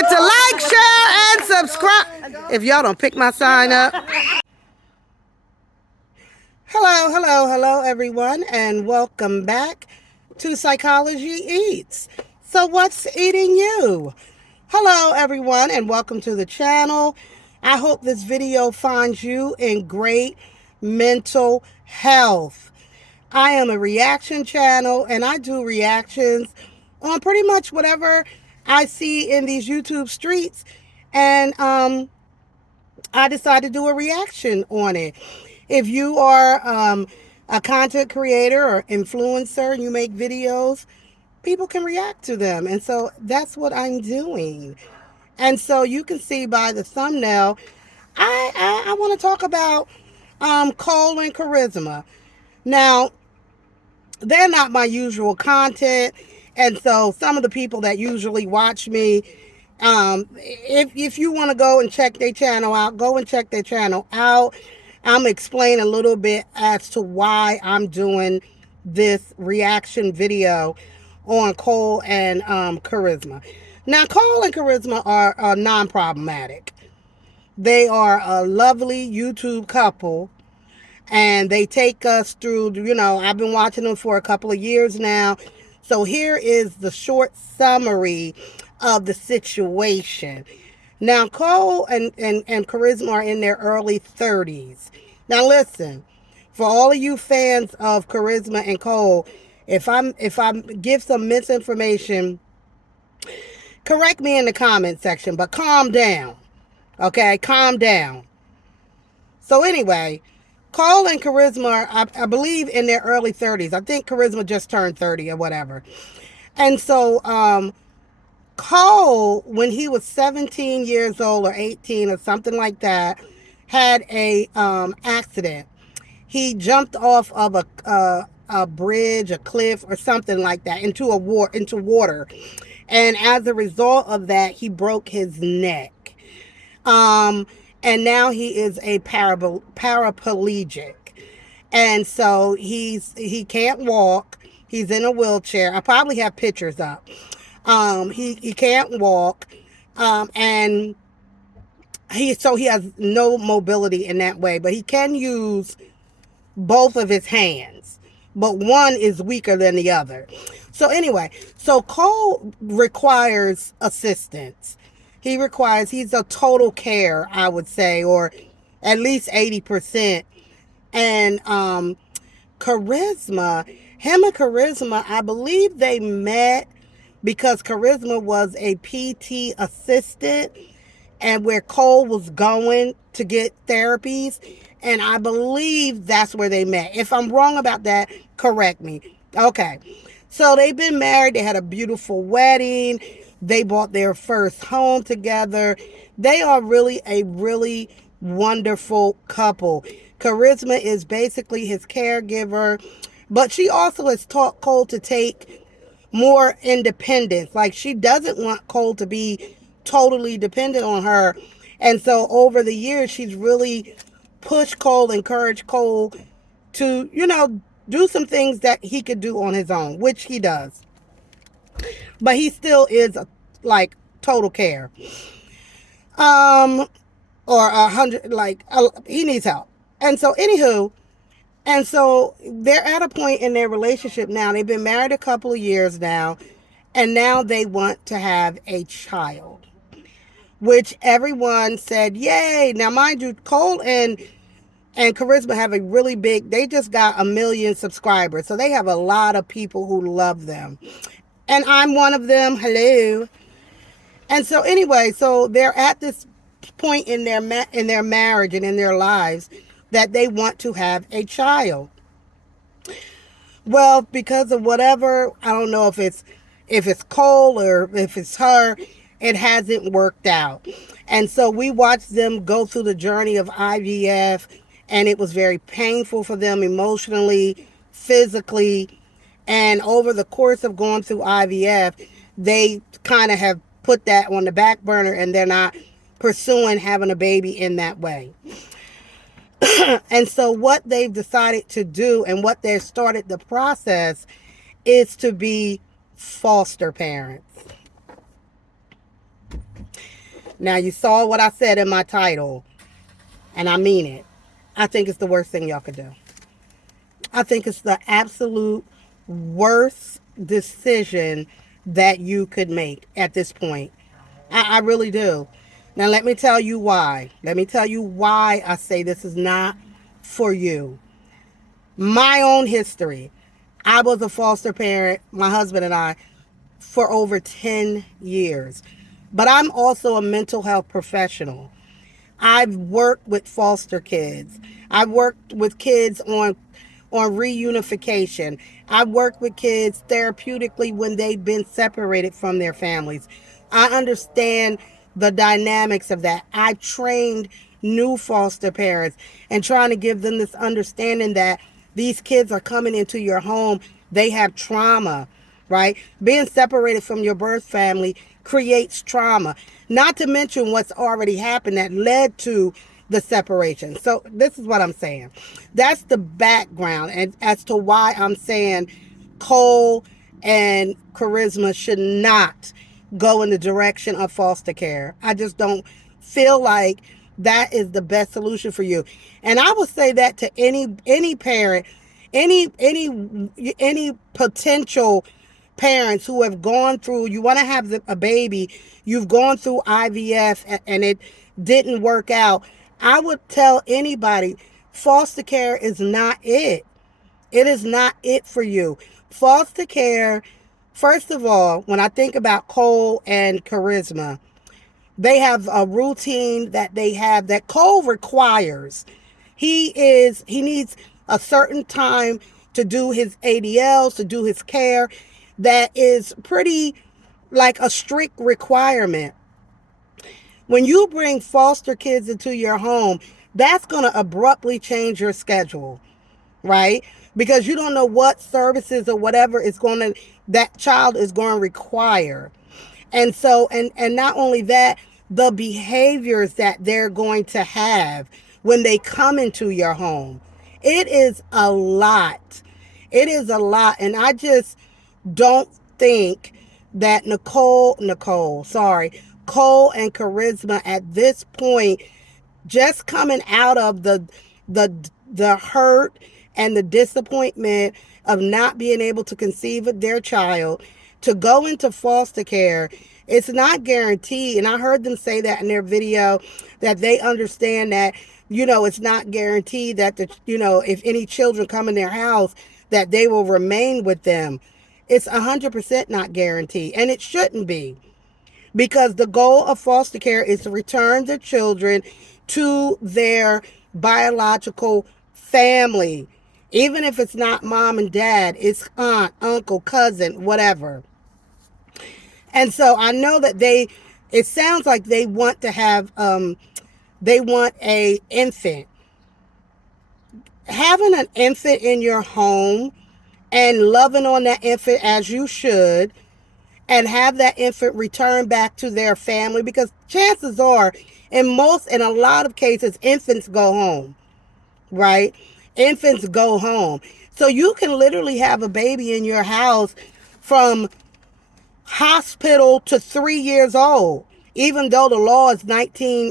forget to like, share, and subscribe. If y'all don't pick my sign up. Hello, everyone, and welcome back to Psychology Eats. So what's eating you? Hello, everyone, and welcome to the channel. I hope this video finds you in great mental health. I am a reaction channel, and I do reactions on pretty much whatever I see in these YouTube streets, and I decided to do a reaction on it. If you are a content creator or influencer and you make videos, people can react to them. And so that's what I'm doing. And so you can see by the thumbnail, I want to talk about Cole and Charisma. Now, they're not my usual content. And so some of the people that usually watch me, if you want to go and check their channel out, go and check their channel out. I'm explaining a little bit as to why I'm doing this reaction video on Cole and Charisma. Now, Cole and Charisma are non-problematic. They are a lovely YouTube couple, and they take us through, I've been watching them for a couple of years now. So here is the short summary of the situation. Now, Cole and Charisma are in their early 30s. Now, listen, for all of you fans of Charisma and Cole, if I give some misinformation, correct me in the comment section, but calm down. Okay, calm down. So anyway, Cole and Charisma are, I believe, in their early 30s. I think Charisma just turned 30 or whatever. And so, Cole, when he was 17 years old or 18 or something like that, had a accident. He jumped off of a bridge, a cliff, or something like that into water, and as a result of that, he broke his neck. And now he is a paraplegic, and so he can't walk. He's in a wheelchair. I probably have pictures up. He can't walk, and he has no mobility in that way, but he can use both of his hands, but one is weaker than the other. So anyway, so Cole requires assistance. He's a total care, I would say, or at least 80%. And Charisma, I believe they met because Charisma was a PT assistant and where Cole was going to get therapies. And I believe that's where they met. If I'm wrong about that, correct me. Okay. So they've been married. They had a beautiful wedding. They bought their first home together. They are really a really wonderful couple. Charisma is basically his caregiver, but she also has taught Cole to take more independence. Like, she doesn't want Cole to be totally dependent on her. And so over the years, she's really pushed Cole, encouraged Cole to, do some things that he could do on his own, which he does. But he still is like total care. Or 100, he needs help. And so anywho, and so they're at a point in their relationship now. They've been married a couple of years now, and now they want to have a child, which everyone said, yay. Now, mind you, Cole and Charisma have a really big, they just got 1 million subscribers. So they have a lot of people who love them. And I'm one of them. Hello. And so anyway, so they're at this point in their marriage and in their lives that they want to have a child. Well, because of whatever, I don't know if it's Cole or if it's her, it hasn't worked out. And so we watched them go through the journey of IVF, and it was very painful for them emotionally, physically. And over the course of going through IVF, they kind of have put that on the back burner, and they're not pursuing having a baby in that way. And so what they've decided to do and what they've started the process is to be foster parents. Now, you saw what I said in my title, and I mean it. I think it's the worst thing y'all could do. I think it's the absolute worst decision that you could make at this point. I really do. Now, let me tell you why. Let me tell you why I say this is not for you. My own history. I was a foster parent, my husband and I, for over 10 years. But I'm also a mental health professional. I've worked with foster kids. I've worked with kids on reunification. I've worked with kids therapeutically when they've been separated from their families. I understand the dynamics of that. I trained new foster parents and trying to give them this understanding that these kids are coming into your home. They have trauma, right? Being separated from your birth family creates trauma. Not to mention what's already happened that led to the separation. So this is what I'm saying. That's the background, and as to why I'm saying Cole and Charisma should not go in the direction of foster care. I just don't feel like that is the best solution for you. And I would say that to any parent, any potential parents who have gone through, you want to have a baby, you've gone through IVF and it didn't work out. I would tell anybody, foster care is not it. It is not it for you. Foster care, first of all, when I think about Cole and Charisma, they have a routine that they have that Cole requires. He needs a certain time to do his ADLs, to do his care. That is pretty like a strict requirement. When you bring foster kids into your home, that's going to abruptly change your schedule, right? Because you don't know what services or whatever is going to, that child is going to require. And so, and not only that, the behaviors that they're going to have when they come into your home. It is a lot. It is a lot. And I just don't think that Cole and Charisma at this point, just coming out of the the hurt and the disappointment of not being able to conceive their child, to go into foster care, it's not guaranteed. And I heard them say that in their video, that they understand that, it's not guaranteed that if any children come in their house, that they will remain with them. It's 100% not guaranteed, and it shouldn't be. Because the goal of foster care is to return the children to their biological family. Even if it's not mom and dad, it's aunt, uncle, cousin, whatever. And so I know that it sounds like they want to have, they want a infant. Having an infant in your home and loving on that infant as you should, and have that infant return back to their family, because chances are, in a lot of cases, infants go home, right? Infants go home. So you can literally have a baby in your house from hospital to 3 years old. Even though the law is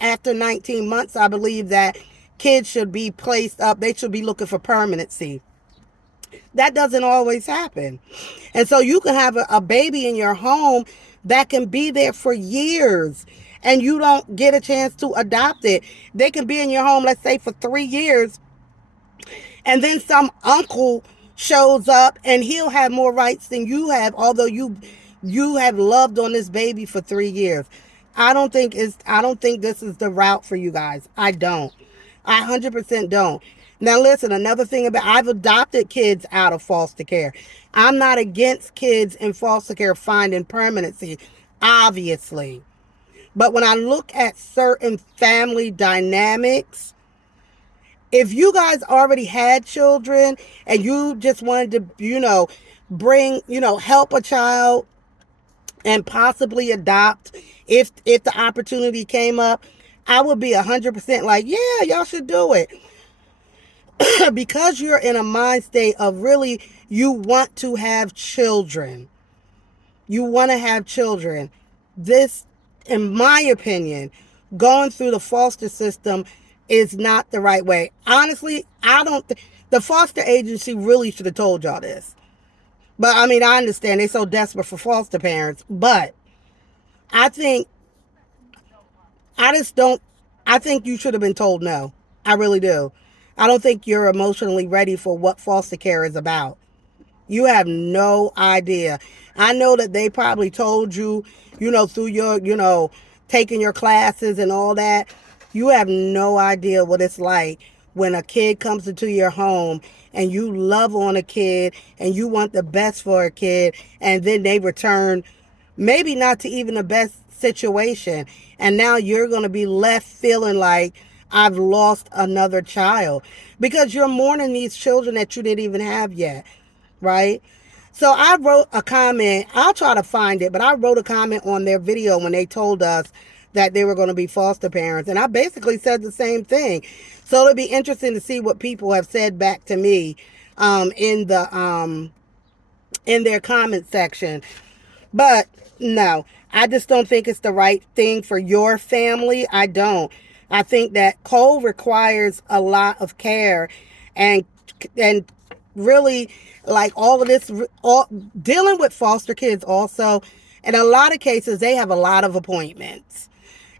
after 19 months, I believe that kids should be placed up. They should be looking for permanency. That doesn't always happen. And so you can have a baby in your home that can be there for years and you don't get a chance to adopt it. They can be in your home, let's say, for 3 years, and then some uncle shows up and he'll have more rights than you have, although you have loved on this baby for 3 years. I don't think this is the route for you guys. I don't. I 100% don't. Now listen, another thing I've adopted kids out of foster care. I'm not against kids in foster care finding permanency, obviously. But when I look at certain family dynamics, if you guys already had children and you just wanted to, help a child and possibly adopt if the opportunity came up, I would be 100% like, yeah, y'all should do it. Because you're in a mind state of really, you want to have children. You want to have children. This in my opinion, going through the foster system is not the right way. Honestly, I don't the foster agency really should have told y'all this. But I mean, I understand they're so desperate for foster parents, but I think I just don't I think you should have been told no. I really do. I don't think you're emotionally ready for what foster care is about. You have no idea. I know that they probably told you, through your, taking your classes and all that. You have no idea what it's like when a kid comes into your home and you love on a kid and you want the best for a kid, and then they return maybe not to even the best situation. And now you're going to be left feeling like I've lost another child because you're mourning these children that you didn't even have yet, right? So I wrote a comment. I'll try to find it, but I wrote a comment on their video when they told us that they were going to be foster parents. And I basically said the same thing. So it'll be interesting to see what people have said back to me in their comment section. But no, I just don't think it's the right thing for your family. I don't. I think that Cole requires a lot of care and really like all of this, dealing with foster kids also. In a lot of cases, they have a lot of appointments.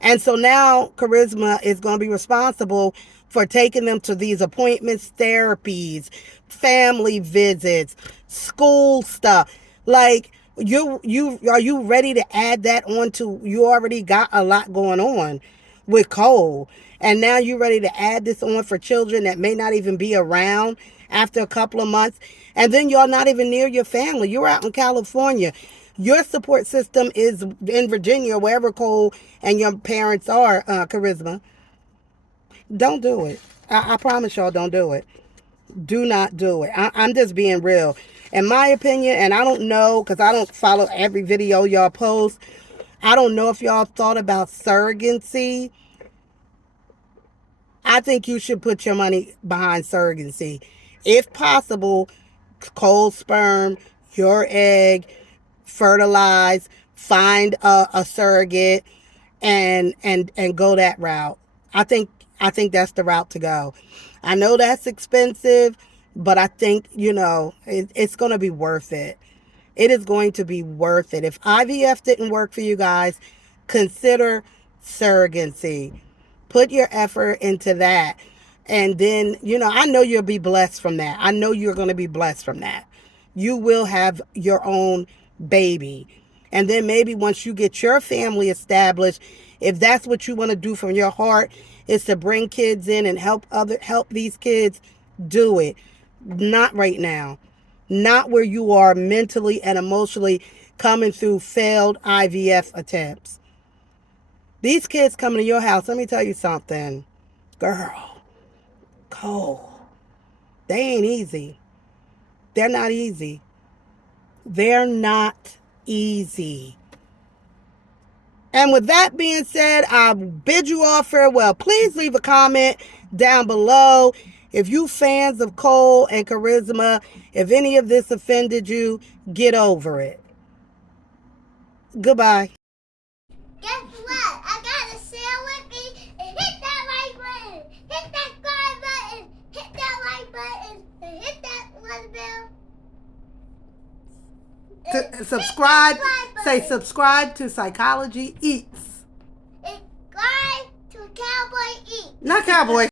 And so now Charisma is going to be responsible for taking them to these appointments, therapies, family visits, school stuff. Like, are you ready to add that on to, you already got a lot going on with Cole, and now you're ready to add this on for children that may not even be around after a couple of months, and then you're not even near your family. You're out in California. Your support system is in Virginia, wherever Cole and your parents are, Charisma. Don't do it. I promise y'all, don't do it. Do not do it. I'm just being real. In my opinion, and I don't know, because I don't follow every video y'all post, I don't know if y'all thought about surrogacy. I think you should put your money behind surrogacy. If possible, cold sperm, your egg, fertilize, find a surrogate, and go that route. I think that's the route to go. I know that's expensive, but I think, it's going to be worth it. It is going to be worth it. If IVF didn't work for you guys, consider surrogacy. Put your effort into that. And then, I know you'll be blessed from that. I know you're going to be blessed from that. You will have your own baby. And then maybe once you get your family established, if that's what you want to do from your heart, is to bring kids in and help these kids, do it. Not right now. Not where you are mentally and emotionally coming through failed IVF attempts. These kids coming to your house, let me tell you something. Girl, Cole, they ain't easy. They're not easy. They're not easy. And with that being said, I bid you all farewell. Please leave a comment down below. If you fans of Cole and Charisma, if any of this offended you, get over it. Goodbye. Guess what? I got a sale with me. And hit that like button. Hit that subscribe button. Hit that like button. And hit that little bell. Subscribe. Say subscribe to Psychology Eats. Subscribe to Cowboy Eats. Not Cowboy.